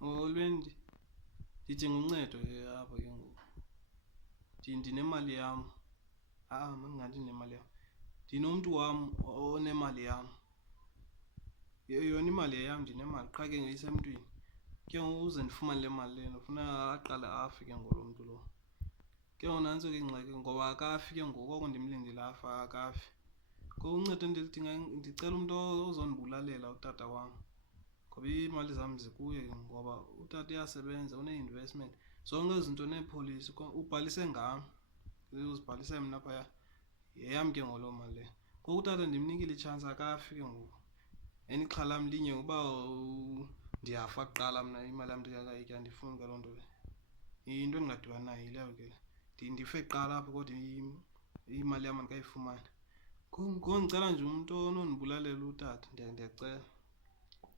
Molweni, ndidinga uncedo ke apha ke ngoku. Ndinemali yam. Mandingathi ndinemali yam. Ndinomntu wam onemali yam. Yona imali yeyam ndinemali qha ke ngoku isemntwini. Ke ngoku uze ndifumane le mali lena funeka aqale afe ke ngoku lo mntu lo. Ke ngoku nantso ke ingxaki ngoba akafi ke ngoku, oko ndimlindile afe akafi. Ngoku uncedo endilidingayo ndicela umntu ozondibulalela utata wam ngoba iimali zam zikuye ke ngoba utata uyasebenza, une-investment. Zonke ezi zinto neepolisi ubhalise ngam, uzibhalise mna phaya. Yeyam ke ngoku loo mali leyo. Ngoku utata ndimnikile itshansi akafi ke ngoku. And ixhala lam linye uba ndiyafa kuqala mna imali yam ndingekayityi, andifuni ke loo nto leyo. Yinto endingadibani nayo yileyo ke le. Ndife kuqala apha kodwa imali yam andikayifumani. Ngoku ndicela nje umntu onondibulalela utata, ndiyacela.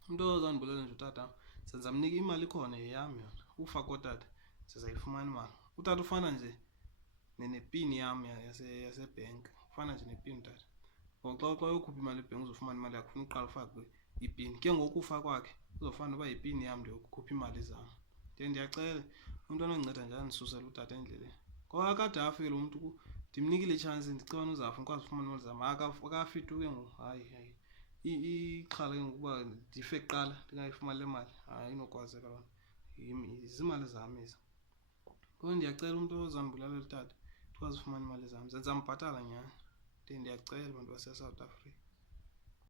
Umntu ozawundibulalela nje utata ndiza mnika imali ikhona yeyam yona. Ufa kotata sizayifumana imali. Utata ufana nje nepini yam yasebhenki, ufana nje nepini utata. Ngoku xa uyokhupha imali ebhenki uzofumana imali yakho funeka uqale ufake ipini. Ke ngoku ukufa kwakhe kuzofana noba yipini yam ndiyokhupha imali zam. Ndiyacela umntu onondinceda nje andisusele utata endleleni. Ngoba akade afe lo mntu, ndimnikile itshansi ndicinga ubana uzawufa ndikwazi ufumana imali zam. Akafi tu ke ngoku, hayi. Ixhala ke ngoku uba ndife kuqala ndingayifumani le mali, hayi ayinokwazeka loo nto. Ziimali zam ezi. Ngoku ndiyacela umntu ozawundibulalela utata ndikwazi ufumana iimali zam. Ze ndizambhatala nyhani. Ndiyacela bantu baseSouth Africa.